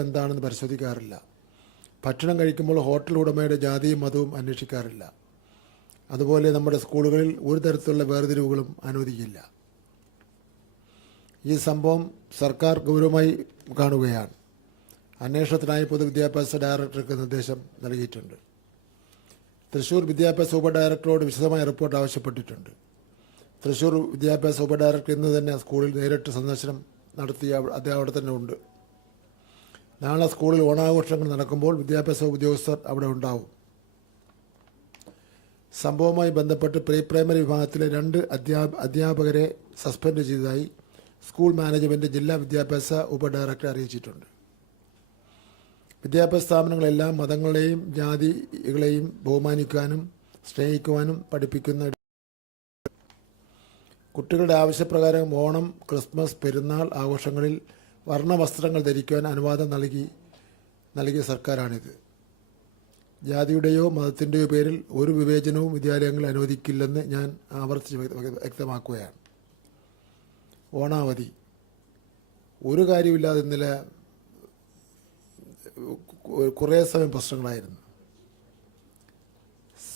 എന്താണെന്ന് പരിശോധിക്കാറില്ല. ഭക്ഷണം കഴിക്കുമ്പോൾ ഹോട്ടൽ ഉടമയുടെ ജാതിയും മതവും അന്വേഷിക്കാറില്ല. അതുപോലെ നമ്മുടെ സ്കൂളുകളിൽ ഒരു തരത്തിലുള്ള വേർതിരിവുകളും അനുവദിക്കില്ല. ഈ സംഭവം സർക്കാർ ഗൗരവമായി കാണുകയാണ്. അന്വേഷണത്തിനായി പൊതുവിദ്യാഭ്യാസ ഡയറക്ടർക്ക് നിർദ്ദേശം നൽകിയിട്ടുണ്ട്. തൃശൂർ വിദ്യാഭ്യാസ ഉപഡയറക്ടറോട് വിശദമായ റിപ്പോർട്ട് ആവശ്യപ്പെട്ടിട്ടുണ്ട്. തൃശൂർ വിദ്യാഭ്യാസ ഉപഡയറക്ടർ ഇന്ന് തന്നെ സ്കൂളിൽ നേരിട്ട് സന്ദർശനം നടത്തി അദ്ദേഹം അവിടെ തന്നെ ഉണ്ട്. നാളെ സ്കൂളിൽ ഓണാഘോഷങ്ങൾ നടക്കുമ്പോൾ വിദ്യാഭ്യാസ ഉദ്യോഗസ്ഥർ അവിടെ ഉണ്ടാവും. സംഭവവുമായി ബന്ധപ്പെട്ട് പ്രീ പ്രൈമറി വിഭാഗത്തിലെ രണ്ട് അധ്യാപ അധ്യാപകരെ സസ്പെൻഡ് ചെയ്തതായി സ്കൂൾ മാനേജ്മെന്റ് ജില്ലാ വിദ്യാഭ്യാസ ഉപ ഡയറക്ടറെ അറിയിച്ചിട്ടുണ്ട്. വിദ്യാഭ്യാസ സ്ഥാപനങ്ങളെല്ലാം മതങ്ങളെയും ജാതികളെയും ബഹുമാനിക്കുവാനും സ്നേഹിക്കുവാനും പഠിപ്പിക്കുന്ന കുട്ടികളുടെ ആവശ്യപ്രകാരം ഓണം ക്രിസ്മസ് പെരുന്നാൾ ആഘോഷങ്ങളിൽ വർണ വസ്ത്രങ്ങൾ ധരിക്കുവാൻ അനുവാദം നൽകി നൽകിയ സർക്കാരാണിത്. ജാതിയുടെയോ മതത്തിന്റെയോ പേരിൽ ഒരു വിവേചനവും വിദ്യാലയങ്ങൾ അനുവദിക്കില്ലെന്ന് ഞാൻ ആവർത്തിച്ച് വ്യക്തമാക്കുകയാണ്. ഓണാവധി. ഒരു കാര്യമില്ലാതെ ഇന്നലെ കുറേ സമയം പ്രശ്നങ്ങളായിരുന്നു.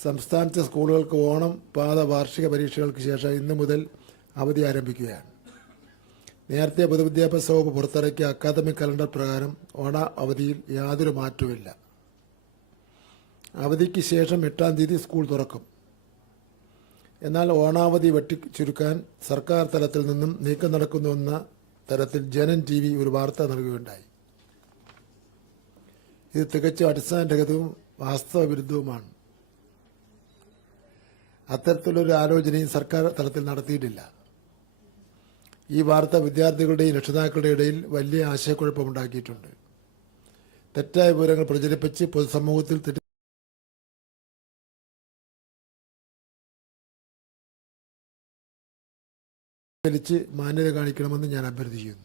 സംസ്ഥാനത്തെ സ്കൂളുകൾക്ക് ഓണം പാത വാർഷിക പരീക്ഷകൾക്ക് ശേഷം ഇന്ന് മുതൽ അവധി ആരംഭിക്കുകയാണ്. നേരത്തെ പൊതുവിദ്യാഭ്യാസ വകുപ്പ് പുറത്തിറക്കിയ അക്കാദമിക് കലണ്ടർ പ്രകാരം ഓണ അവധിയിൽ യാതൊരു മാറ്റവുമില്ല. അവധിക്ക് ശേഷം എട്ടാം തീയതി സ്കൂൾ തുറക്കും. എന്നാൽ ഓണാവധി വെട്ടി ചുരുക്കാൻ സർക്കാർ തലത്തിൽ നിന്നും നീക്കം നടക്കുന്നുവെന്ന തരത്തിൽ ജനൻ ടി വി ഒരു വാർത്ത നൽകുകയുണ്ടായി. ഇത് തികച്ചും അടിസ്ഥാനരഹിതവും വാസ്തവ വിരുദ്ധവുമാണ് അത്തരത്തിലൊരു ആലോചനയും സർക്കാർ തലത്തിൽ നടത്തിയിട്ടില്ല. ഈ വാർത്ത വിദ്യാർത്ഥികളുടെയും രക്ഷിതാക്കളുടെ ഇടയിൽ വലിയ ആശയക്കുഴപ്പമുണ്ടാക്കിയിട്ടുണ്ട്. തെറ്റായ വിവരങ്ങൾ പ്രചരിപ്പിച്ച് പൊതുസമൂഹത്തിൽ തെറ്റി ലിച്ച് മാന്യത കാണിക്കണമെന്ന് ഞാൻ അഭ്യർത്ഥിക്കുന്നു.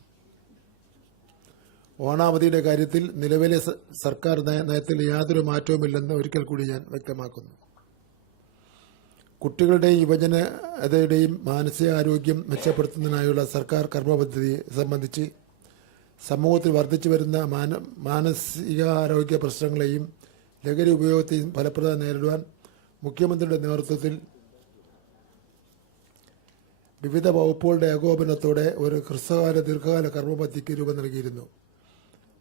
ഓണാവധിയുടെ കാര്യത്തിൽ നിലവിലെ സർക്കാർ നയത്തിൽ യാതൊരു മാറ്റവുമില്ലെന്ന് ഒരിക്കൽ കൂടി ഞാൻ വ്യക്തമാക്കുന്നു. കുട്ടികളുടെയും യുവജനതയുടെയും മാനസികാരോഗ്യം മെച്ചപ്പെടുത്തുന്നതിനായുള്ള സർക്കാർ കർമ്മപദ്ധതി സംബന്ധിച്ച് സമൂഹത്തിൽ വർദ്ധിച്ചു വരുന്ന മാന മാനസികാരോഗ്യ പ്രശ്നങ്ങളെയും ലഹരി ഉപയോഗത്തെയും ഫലപ്രദമായി നേരിടുവാൻ മുഖ്യമന്ത്രിയുടെ നേതൃത്വത്തിൽ വിവിധ വകുപ്പുകളുടെ ഏകോപനത്തോടെ ഒരു ഹ്രസ്വകാല ദീർഘകാല കർമ്മപദ്ധതിക്ക് രൂപം നൽകിയിരുന്നു.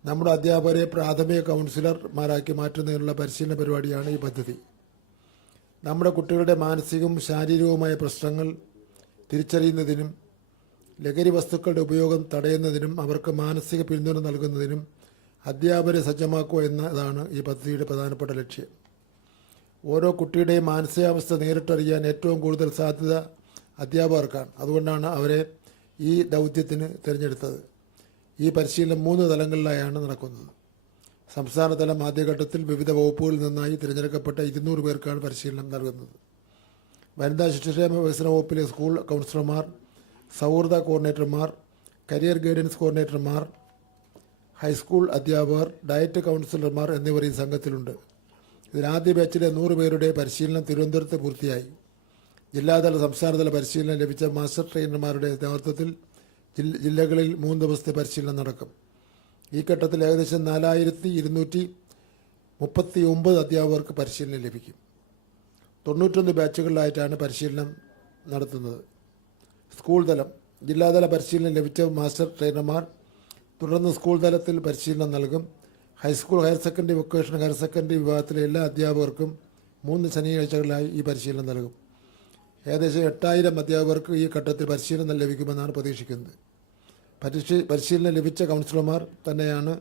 നമ്മുടെ അധ്യാപകരെ പ്രാഥമിക കൗൺസിലർമാരാക്കി മാറ്റുന്നതിനുള്ള പരിശീലന പരിപാടിയാണ് ഈ പദ്ധതി. നമ്മുടെ കുട്ടികളുടെ മാനസികവും ശാരീരികവുമായ പ്രശ്നങ്ങൾ തിരിച്ചറിയുന്നതിനും ലഹരി വസ്തുക്കളുടെ ഉപയോഗം തടയുന്നതിനും അവർക്ക് മാനസിക പിന്തുണ നൽകുന്നതിനും അധ്യാപകരെ സജ്ജമാക്കുക എന്നതാണ് ഈ പദ്ധതിയുടെ പ്രധാനപ്പെട്ട ലക്ഷ്യം. ഓരോ കുട്ടിയുടെയും മാനസികാവസ്ഥ നേരിട്ടറിയാൻ ഏറ്റവും കൂടുതൽ സാധ്യത അധ്യാപകർക്കാണ്. അതുകൊണ്ടാണ് അവരെ ഈ ദൗത്യത്തിന് തിരഞ്ഞെടുത്തത്. ഈ പരിശീലനം മൂന്ന് തലങ്ങളിലായാണ് നടക്കുന്നത്. സംസ്ഥാനതലം ആദ്യഘട്ടത്തിൽ വിവിധ വകുപ്പുകളിൽ നിന്നായി തിരഞ്ഞെടുക്കപ്പെട്ട ഇരുന്നൂറ് പേർക്കാണ് പരിശീലനം നൽകുന്നത്. വനിതാ ശിശുക്ഷേമ വികസന വകുപ്പിലെ സ്കൂൾ കൗൺസിലർമാർ സൗഹൃദ കോർഡിനേറ്റർമാർ കരിയർ ഗൈഡൻസ് കോർഡിനേറ്റർമാർ ഹൈസ്കൂൾ അധ്യാപകർ ഡയറ്റ് കൗൺസിലർമാർ എന്നിവർ ഈ സംഘത്തിലുണ്ട്. ഇതിനാദ്യ ബാച്ചിലെ നൂറ് പേരുടെ പരിശീലനം തിരുവനന്തപുരത്ത് പൂർത്തിയായി. ജില്ലാതല സംസ്ഥാനതല പരിശീലനം ലഭിച്ച മാസ്റ്റർ ട്രെയിനർമാരുടെ നേതൃത്വത്തിൽ ജില്ലകളിൽ മൂന്ന് ദിവസത്തെ പരിശീലനം നടക്കും. ഈ ഘട്ടത്തിൽ ഏകദേശം നാലായിരത്തി ഇരുന്നൂറ്റി മുപ്പത്തി ഒമ്പത് അധ്യാപകർക്ക് പരിശീലനം ലഭിക്കും. തൊണ്ണൂറ്റൊന്ന് ബാച്ചുകളിലായിട്ടാണ് പരിശീലനം നടത്തുന്നത്. സ്കൂൾ തലം ജില്ലാതല പരിശീലനം ലഭിച്ച മാസ്റ്റർ ട്രെയിനർമാർ തുടർന്ന് സ്കൂൾ തലത്തിൽ പരിശീലനം നൽകും. High school higher secondary vocational higher secondary വിഭാഗത്തിലെ എല്ലാ അധ്യാപകർക്കും മൂന്ന് ശനിയാഴ്ചകളിലായി ഈ പരിശീലനം നൽകും. ഏകദേശം എട്ടായിരം അധ്യാപകർക്ക് ഈ ഘട്ടത്തിൽ പരിശീലനം ലഭിക്കുമെന്നാണ് പ്രതീക്ഷിക്കുന്നത്. പരിശീലനം ലഭിച്ച കൗൺസിലർമാർ തന്നെയാണ്